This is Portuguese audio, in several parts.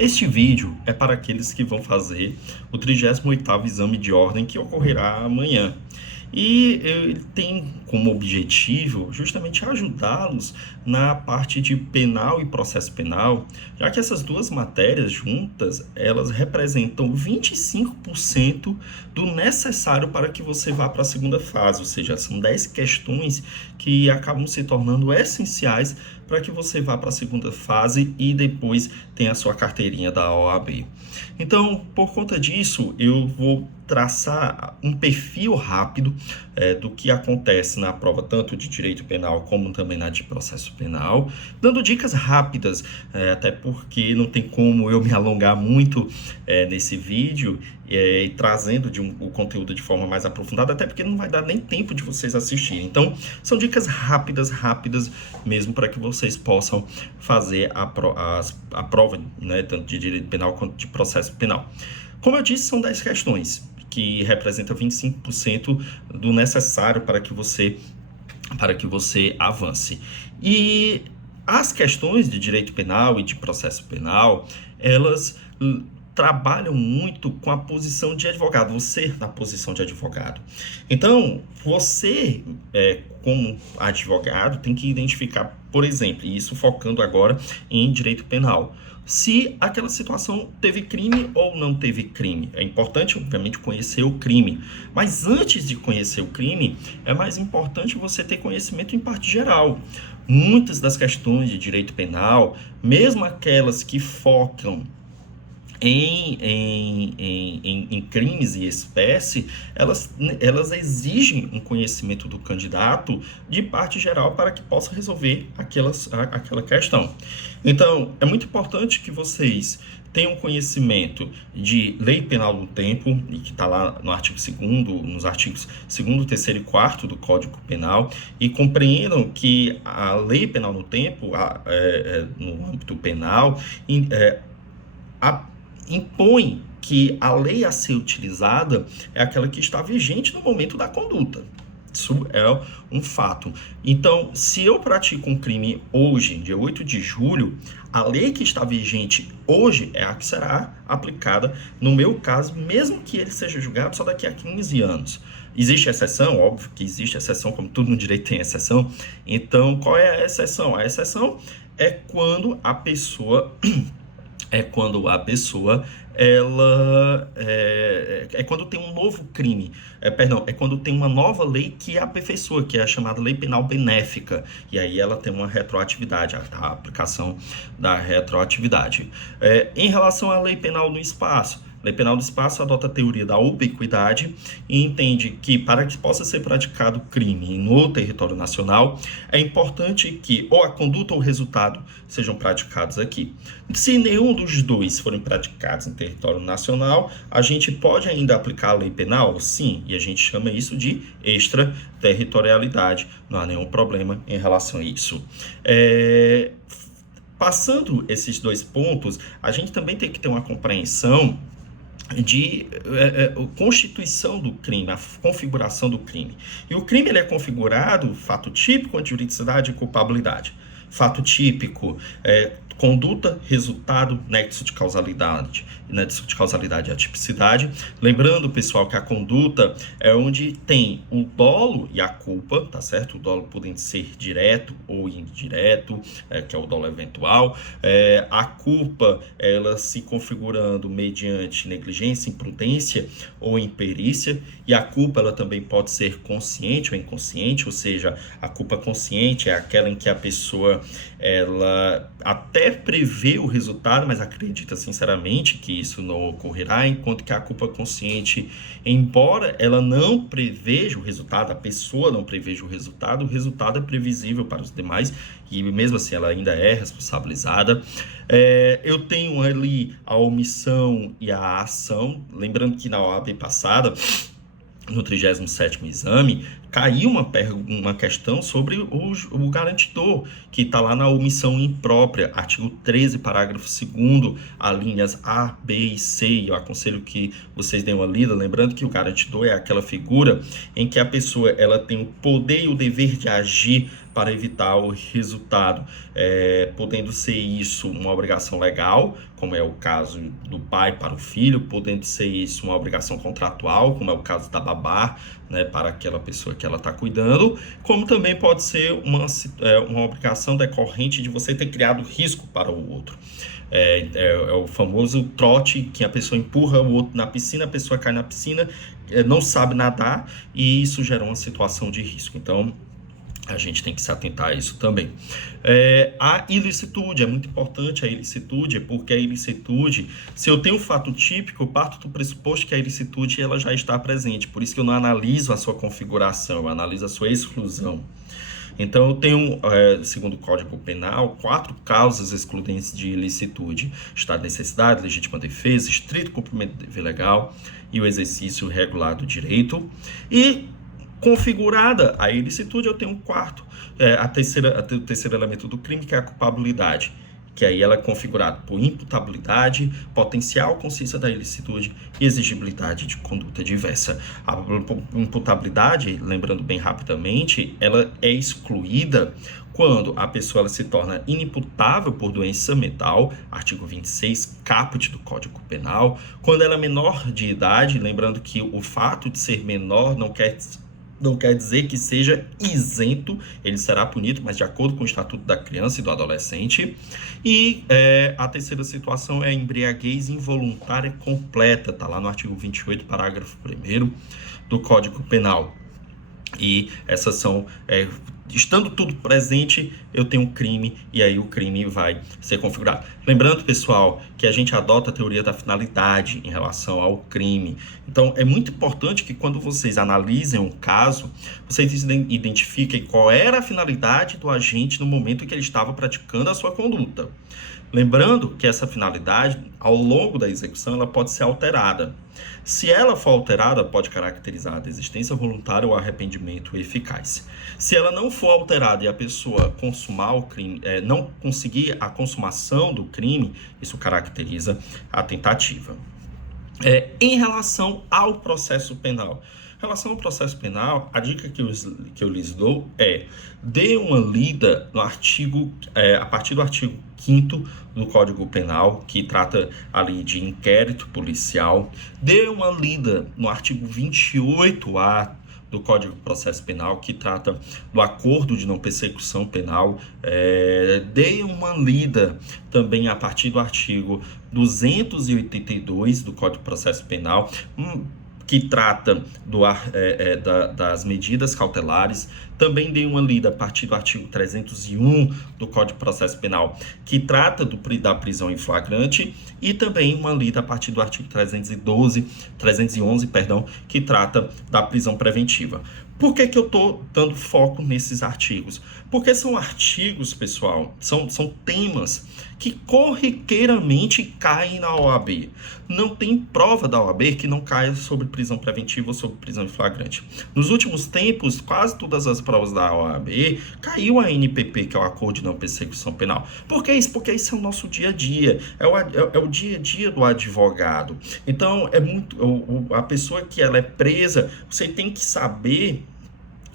Este vídeo é para aqueles que vão fazer o 38º exame de ordem que ocorrerá amanhã. E ele tem como objetivo justamente ajudá-los na parte de penal e processo penal, já que essas duas matérias juntas, elas representam 25% do necessário para que você vá para a segunda fase, ou seja, são 10 questões que acabam se tornando essenciais para que você vá para a segunda fase e depois tenha a sua carteirinha da OAB. Então, por conta disso, eu vou traçar um perfil rápido do que acontece na prova, tanto de direito penal como também na de processo penal, dando dicas rápidas, até porque não tem como eu me alongar muito nesse vídeo e trazendo o conteúdo de forma mais aprofundada, até porque não vai dar nem tempo de vocês assistirem. Então, são dicas rápidas mesmo, para que vocês possam fazer a prova, né, tanto de direito penal quanto de processo penal. Como eu disse, são 10 questões, que representa 25% do necessário para que você avance. E as questões de direito penal e de processo penal, elas trabalham muito com a posição de advogado, você na posição de advogado. Então, você, como advogado, tem que identificar, por exemplo, e isso focando agora em direito penal, se aquela situação teve crime ou não teve crime. É importante, obviamente, conhecer o crime, mas antes de conhecer o crime, é mais importante você ter conhecimento em parte geral. Muitas das questões de direito penal, mesmo aquelas que focam em crimes e espécie, elas exigem um conhecimento do candidato de parte geral para que possa resolver aquela questão. Então, é muito importante que vocês tenham conhecimento de lei penal do tempo, que está lá no artigo 2º, nos artigos 2º, 3º e 4º do Código Penal, e compreendam que a lei penal do tempo, no âmbito penal, impõe que a lei a ser utilizada é aquela que está vigente no momento da conduta. Isso é um fato. Então, se eu pratico um crime hoje, dia 8 de julho, a lei que está vigente hoje é a que será aplicada no meu caso, mesmo que ele seja julgado só daqui a 15 anos. Existe exceção? Óbvio que existe exceção, como tudo no direito tem exceção. Então, qual é a exceção? A exceção é quando a pessoa... quando tem um novo crime, é quando tem uma nova lei que aperfeiçoa, que é a chamada lei penal benéfica, e aí ela tem uma retroatividade, a aplicação da retroatividade. Em relação à lei penal no espaço, a lei penal do espaço adota a teoria da ubiquidade e entende que, para que possa ser praticado crime no território nacional, é importante que ou a conduta ou o resultado sejam praticados aqui. Se nenhum dos dois forem praticados em território nacional, a gente pode ainda aplicar a lei penal? Sim, e a gente chama isso de extraterritorialidade. Não há nenhum problema em relação a isso. Passando esses dois pontos, a gente também tem que ter uma compreensão de constituição do crime, a configuração do crime. E o crime ele é configurado, fato típico, antijuridicidade e culpabilidade. Fato típico, conduta, resultado, nexo de causalidade e atipicidade. Lembrando, pessoal, que a conduta é onde tem o dolo e a culpa, tá certo? O dolo podem ser direto ou indireto, que é o dolo eventual. A culpa, ela se configurando mediante negligência, imprudência ou imperícia. E a culpa, ela também pode ser consciente ou inconsciente, ou seja, a culpa consciente é aquela em que a pessoa, ela até prevê o resultado, mas acredita sinceramente que isso não ocorrerá, enquanto que a culpa consciente, embora ela não preveja o resultado, a pessoa não preveja o resultado é previsível para os demais e mesmo assim ela ainda é responsabilizada. Eu tenho ali a omissão e a ação, lembrando que na OAB passada, no 37º exame, caiu uma questão sobre o garantidor, que está lá na omissão imprópria, artigo 13, parágrafo 2º, as linhas A, B e C, e eu aconselho que vocês deem uma lida, lembrando que o garantidor é aquela figura em que a pessoa ela tem o poder e o dever de agir para evitar o resultado, podendo ser isso uma obrigação legal, como é o caso do pai para o filho, podendo ser isso uma obrigação contratual, como é o caso da babá, né, para aquela pessoa que ela está cuidando, como também pode ser uma obrigação decorrente de você ter criado risco para o outro. É o famoso trote, que a pessoa empurra o outro na piscina, a pessoa cai na piscina, não sabe nadar, e isso gera uma situação de risco. Então, a gente tem que se atentar a isso também. A ilicitude, é muito importante a ilicitude, porque a ilicitude, se eu tenho um fato típico, eu parto do pressuposto que a ilicitude ela já está presente, por isso que eu não analiso a sua configuração, eu analiso a sua exclusão. Então, eu tenho, segundo o Código Penal, 4 causas excludentes de ilicitude: estado de necessidade, legítima defesa, estrito cumprimento do dever legal e o exercício regular do direito. E, configurada a ilicitude, eu tenho um quarto, o terceiro elemento do crime, que é a culpabilidade, que aí ela é configurada por imputabilidade, potencial consciência da ilicitude e exigibilidade de conduta diversa. A imputabilidade, lembrando bem rapidamente, ela é excluída quando a pessoa ela se torna inimputável por doença mental, artigo 26, caput do Código Penal, quando ela é menor de idade, lembrando que o fato de ser menor não quer dizer que seja isento, ele será punido, mas de acordo com o Estatuto da Criança e do Adolescente. E a terceira situação é a embriaguez involuntária completa, está lá no artigo 28, parágrafo 1º do Código Penal. E essas são... estando tudo presente, eu tenho um crime, e aí o crime vai ser configurado. Lembrando, pessoal, que a gente adota a teoria da finalidade em relação ao crime. Então, é muito importante que quando vocês analisem um caso, vocês identifiquem qual era a finalidade do agente no momento em que ele estava praticando a sua conduta. Lembrando que essa finalidade, ao longo da execução, ela pode ser alterada. Se ela for alterada, pode caracterizar a desistência voluntária ou arrependimento eficaz. Se ela não for alterada e a pessoa consumar o crime, não conseguir a consumação do crime, isso caracteriza a tentativa. Em relação ao processo penal. Em relação ao processo penal, a dica que eu lhes dou dê uma lida no artigo, a partir do artigo 5º do Código Penal, que trata ali de inquérito policial. Dê uma lida no artigo 28A do Código de Processo Penal, que trata do acordo de não persecução penal. Dê uma lida também a partir do artigo 282 do Código de Processo Penal, que trata das medidas cautelares. Também dei uma lida a partir do artigo 301 do Código de Processo Penal, que trata da prisão em flagrante, e também uma lida a partir do artigo 311, que trata da prisão preventiva. Por que eu estou dando foco nesses artigos? Porque são artigos, pessoal, são temas que corriqueiramente caem na OAB. Não tem prova da OAB que não caia sobre prisão preventiva ou sobre prisão em flagrante. Nos últimos tempos, quase todas as provas da OAB caiu a NPP, que é o Acordo de Não Persecução Penal. Por que isso? Porque isso é o nosso dia a dia, é o dia a dia do advogado. Então, a pessoa que ela é presa, você tem que saber...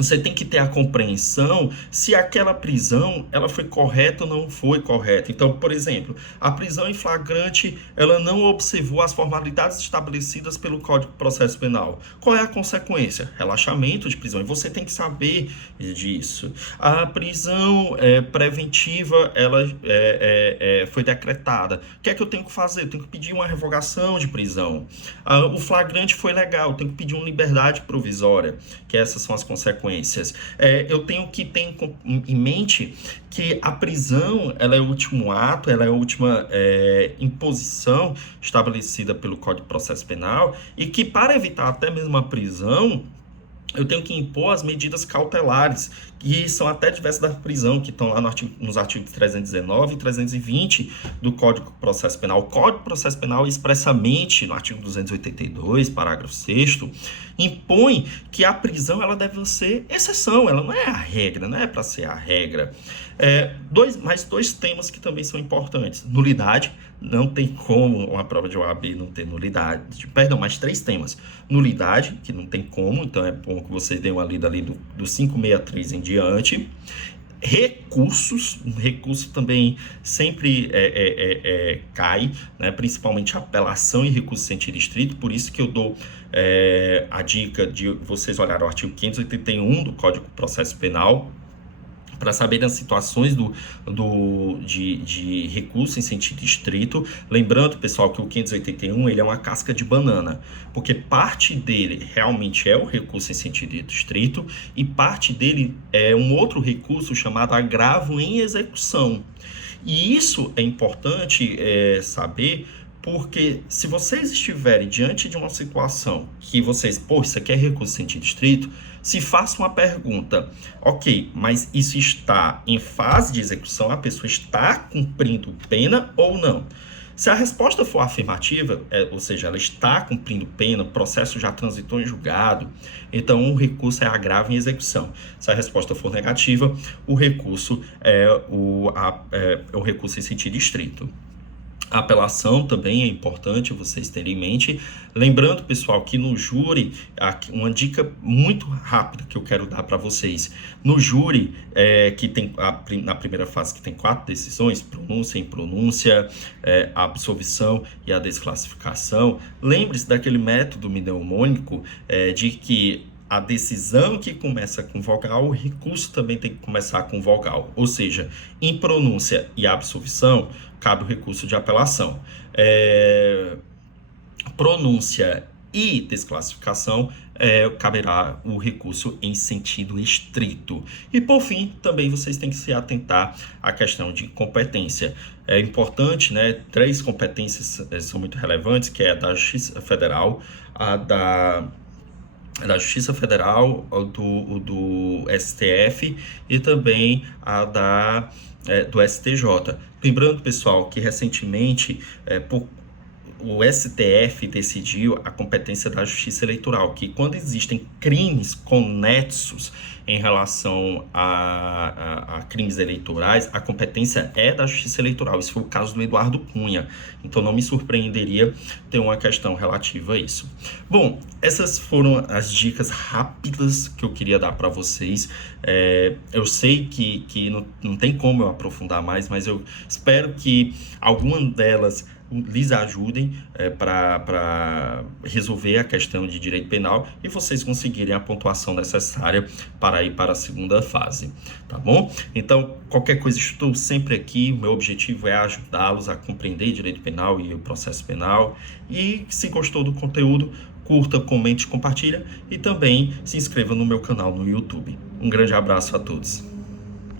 Você tem que ter a compreensão se aquela prisão ela foi correta ou não foi correta. Então, por exemplo, a prisão em flagrante ela não observou as formalidades estabelecidas pelo Código de Processo Penal. Qual é a consequência? Relaxamento de prisão. E você tem que saber disso. A prisão preventiva ela foi decretada. O que é que eu tenho que fazer? Eu tenho que pedir uma revogação de prisão. O flagrante foi legal. Eu tenho que pedir uma liberdade provisória. Que essas são as consequências. Eu tenho que ter em mente que a prisão ela é o último ato, ela é a última imposição estabelecida pelo Código de Processo Penal, e que para evitar até mesmo a prisão, eu tenho que impor as medidas cautelares, que são até diversas da prisão, que estão lá nos artigos 319 e 320 do Código de Processo Penal. O Código de Processo Penal, expressamente, no artigo 282, parágrafo 6º, impõe que a prisão ela deve ser exceção, ela não é a regra, não é para ser a regra. Mais dois temas que também são importantes. Nulidade, não tem como uma prova de OAB não ter nulidade. Perdão, mais 3 temas. Nulidade, que não tem como, então é bom que você dê uma lida ali do 563 em diante. recursos. Um recurso também sempre cai, né? Principalmente apelação e recurso em sentido estrito. Por isso que eu dou a dica de vocês olharem o artigo 581 do Código de Processo Penal, para saber das situações de recurso em sentido estrito. Lembrando, pessoal, que o 581 ele é uma casca de banana, porque parte dele realmente é o recurso em sentido estrito e parte dele é um outro recurso chamado agravo em execução. E isso é importante saber, porque se vocês estiverem diante de uma situação que vocês, isso aqui é recurso em sentido estrito, se faça uma pergunta, ok, mas isso está em fase de execução, a pessoa está cumprindo pena ou não? Se a resposta for afirmativa, ou seja, ela está cumprindo pena, o processo já transitou em julgado, então o recurso é agravo em execução. Se a resposta for negativa, o recurso é o recurso em sentido estrito. A apelação também é importante vocês terem em mente. Lembrando, pessoal, que no júri, uma dica muito rápida que eu quero dar para vocês. No júri, que tem na primeira fase, que tem 4 decisões, pronúncia, impronúncia, a absolvição e a desclassificação, lembre-se daquele método mnemônico de que a decisão que começa com vogal, o recurso também tem que começar com vogal. Ou seja, em pronúncia e absolvição, cabe o recurso de apelação. Pronúncia e desclassificação, caberá o recurso em sentido estrito. E, por fim, também vocês têm que se atentar à questão de competência. É importante, né? 3 competências são muito relevantes, que é a da Justiça Federal, a da Justiça Federal, do STF e também a do STJ. Lembrando, pessoal, que recentemente o STF decidiu a competência da Justiça Eleitoral, que quando existem crimes conexos em relação a crimes eleitorais, a competência é da Justiça Eleitoral. Isso foi o caso do Eduardo Cunha. Então não me surpreenderia ter uma questão relativa a isso. Bom, essas foram as dicas rápidas que eu queria dar para vocês. Eu sei que não tem como eu aprofundar mais, mas eu espero que alguma delas lhes ajudem para resolver a questão de direito penal e vocês conseguirem a pontuação necessária para ir para a segunda fase, tá bom? Então, qualquer coisa, estou sempre aqui, meu objetivo é ajudá-los a compreender direito penal e o processo penal, e se gostou do conteúdo, curta, comente, compartilha e também se inscreva no meu canal no YouTube. Um grande abraço a todos.